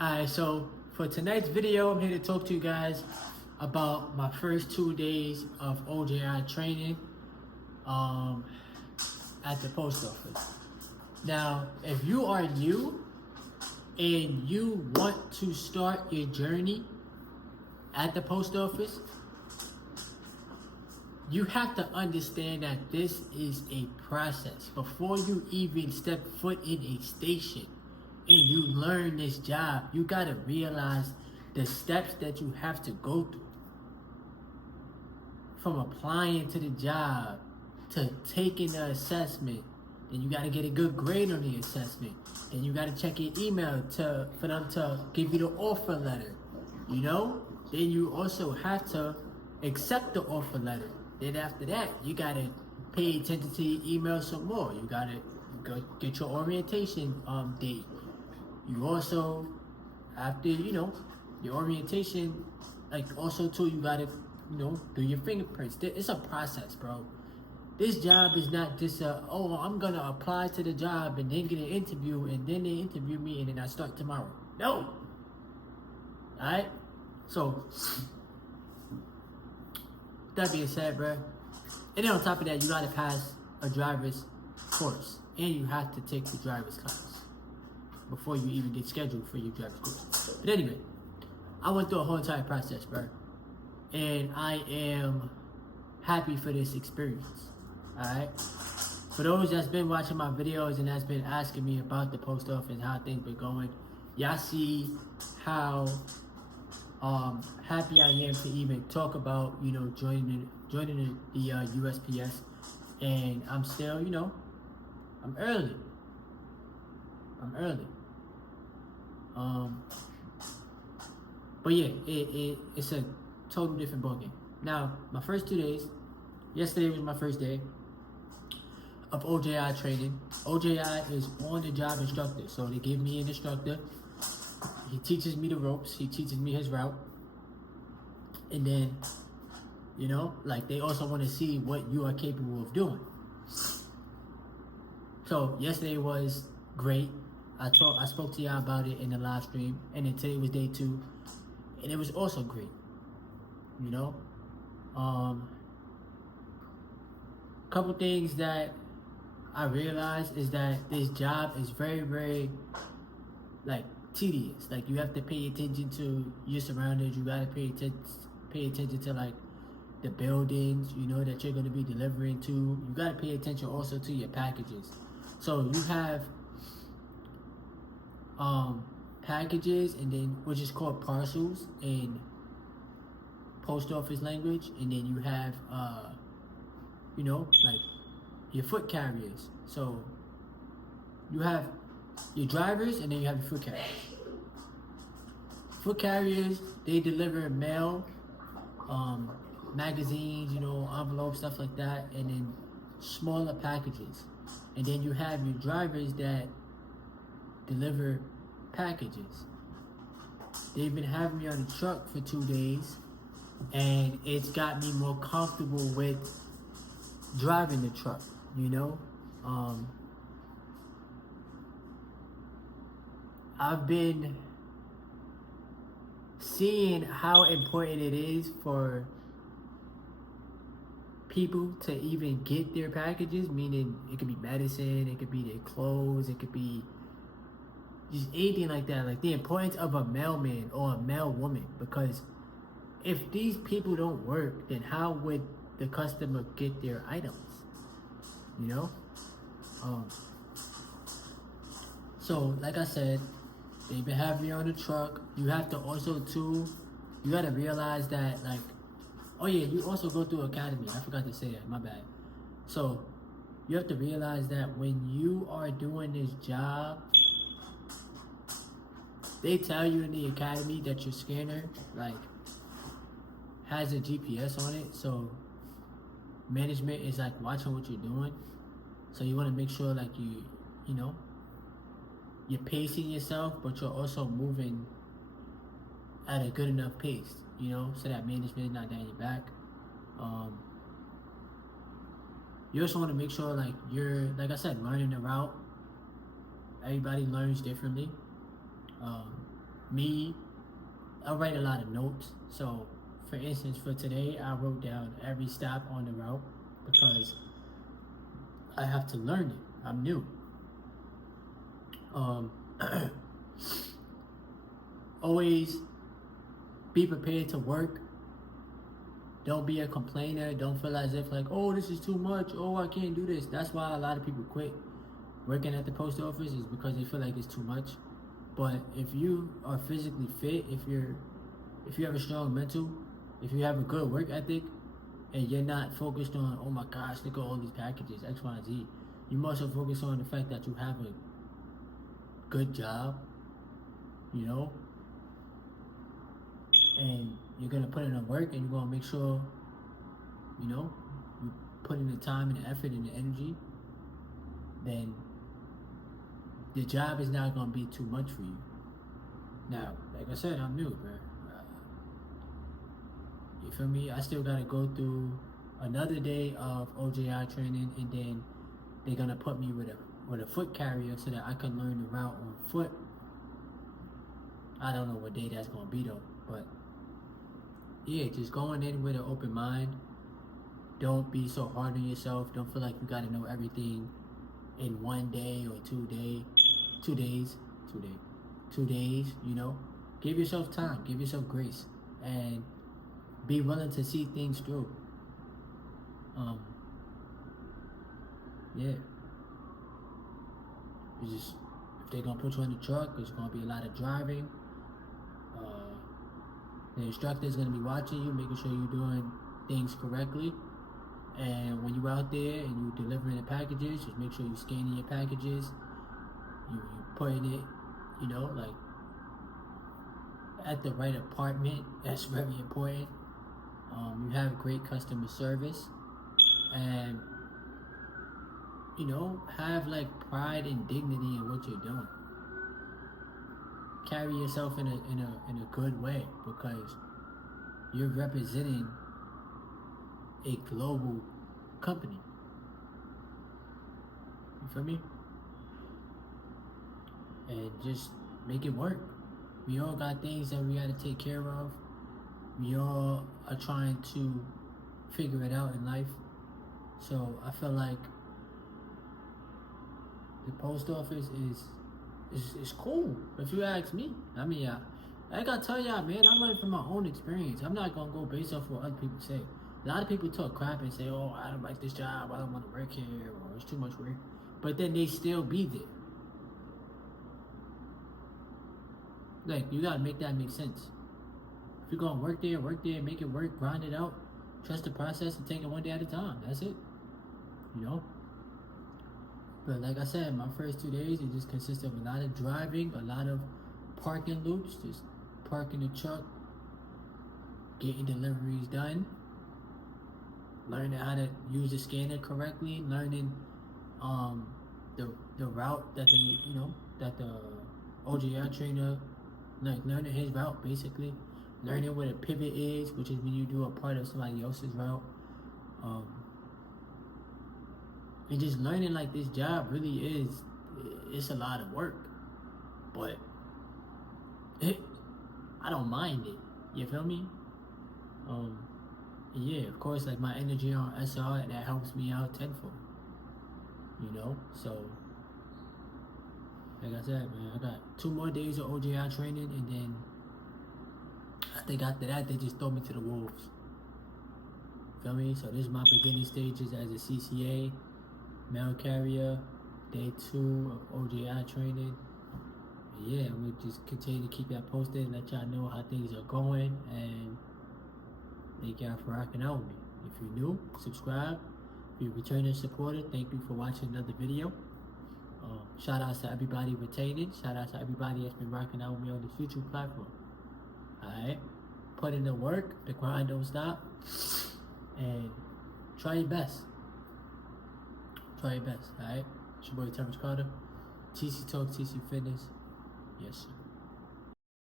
Alright, so for tonight's video, I'm here to talk to you guys about my first 2 days of OJI training um, at the post office. Now, if you are new and you want to start your journey at the post office, you have to understand that this is a process. Before you even step foot in a station and you learn this job, you gotta realize the steps that you have to go through. From applying to the job, to taking the assessment, then you gotta get a good grade on the assessment. Then you gotta check your email for them to give you the offer letter, you know? Then you also have to accept the offer letter. Then after that, you gotta pay attention to your email some more. You gotta go get your orientation date. You also, after your orientation, like also too, you gotta do your fingerprints. It's a process, bro. This job is not just I'm gonna apply to the job and then get an interview and then they interview me and then I start tomorrow. No. Alright? So that being said, bro, and then on top of that, you gotta pass a driver's course and you have to take the driver's class before you even get scheduled for your driver's course. But anyway, I went through a whole entire process, bro, and I am happy for this experience. Alright? For those that's been watching my videos and that's been asking me about the post office, how things been going, y'all see how happy I am to even talk about, joining the USPS, and I'm still, I'm early. But yeah, it's a total different ballgame. Now, my first 2 days, yesterday was my first day of OJI training. OJI is on-the-job instructor, so they give me an instructor. He teaches me the ropes. He teaches me his route. And then, they also want to see what you are capable of doing. So yesterday was great. I spoke to y'all about it in the live stream. And then today was day 2. And it was also great. Couple things that I realized is that this job is very, very, tedious. You have to pay attention to your surroundings. You gotta pay attention to the buildings, that you're gonna be delivering to. You gotta pay attention also to your packages. So you have packages, and then which is called parcels in post office language, and then you have your foot carriers. So you have your drivers, and then you have your foot carriers. Foot carriers, they deliver mail, magazines, envelopes, stuff like that, and then smaller packages. And then you have your drivers that deliver packages. They've been having me on the truck for 2 days, and it's got me more comfortable with driving the truck, I've been seeing how important it is for people to even get their packages, meaning it could be medicine, it could be their clothes, it could be just anything like that, the importance of a mailman or a mailwoman, because if these people don't work, then how would the customer get their items, So like I said, they've been having me on the truck. You have to also too, you gotta realize that oh yeah, you also go through academy. I forgot to say that, my bad. So you have to realize that when you are doing this job, they tell you in the academy that your scanner has a GPS on it, so management is watching what you're doing. So you want to make sure you're pacing yourself, but you're also moving at a good enough pace, so that management is not down your back. You also want to make sure you're, like I said, learning the route. Everybody learns differently. me, I write a lot of notes. So, for instance, for today, I wrote down every stop on the route because I have to learn it. I'm new. Um, always be prepared to work. Don't be a complainer. Don't feel as if like, oh, this is too much. Oh, I can't do this. That's why a lot of people quit working at the post office, is because they feel like it's too much. But if you are physically fit, if you have a strong mental, if you have a good work ethic, and you're not focused on, oh my gosh, look at all these packages, X, Y, and Z. You must also focus on the fact that you have a good job, you know, and you're gonna put in the work, and you're gonna make sure, you know, you put in the time and the effort and the energy, then the job is not gonna be too much for you. Now, like I said, I'm new, bro. You feel me? I still gotta go through another day of OJI training, and then they're gonna put me with a foot carrier so that I can learn the route on foot. I don't know what day that's gonna be though, but yeah, just going in with an open mind. Don't be so hard on yourself. Don't feel like you gotta know everything in one day or 2 days, you know. Give yourself time, give yourself grace, and be willing to see things through. Yeah. It's just, if they're gonna put you in the truck, there's gonna be a lot of driving. The instructor is gonna be watching you, making sure you're doing things correctly. And when you're out there and you're delivering the packages, just make sure you're scanning your packages. You putting it, you know, like at the right apartment. That's very important. You have great customer service, and you know, have like pride and dignity in what you're doing. Carry yourself in a good way, because you're representing a global company. You feel me? And just make it work. We all got things that we gotta take care of. We all are trying to figure it out in life. So I feel like the post office is cool, if you ask me. I mean, I gotta tell y'all, man, I'm learning from my own experience. I'm not gonna go based off what other people say. A lot of people talk crap and say, oh, I don't like this job, I don't want to work here, or it's too much work. But then they still be there. Like, you gotta make that make sense. If you're gonna work there, make it work, grind it out, trust the process, and take it one day at a time. That's it. You know? But like I said, my first 2 days, it just consists of a lot of driving, a lot of parking loops, just parking the truck, getting deliveries done, learning how to use the scanner correctly, learning the route that the OJI trainer, like learning his route basically, learning what a pivot is, which is when you do a part of somebody else's route, and just learning like this job really is, it's a lot of work, but I don't mind it. You feel me? Yeah, of course, like my energy on SR, that helps me out tenfold. You know, so like I said, man, I got 2 more days of OJI training, and then I think after that they just throw me to the wolves. Feel me? So this is my beginning stages as a CCA, mail carrier, day 2 of OJI training. Yeah, I'm gonna just continue to keep that posted and let y'all know how things are going, and thank y'all for rocking out with me. If you're new, subscribe. If you're a returning supporter, thank you for watching another video. Shout outs to everybody retaining. Shout out to everybody that's been rocking out with me on this YouTube platform. Alright? Put in the work, the grind don't stop, and try your best. Try your best, alright? It's your boy Terrence Carter, TC Talk, TC Fitness. Yes, sir.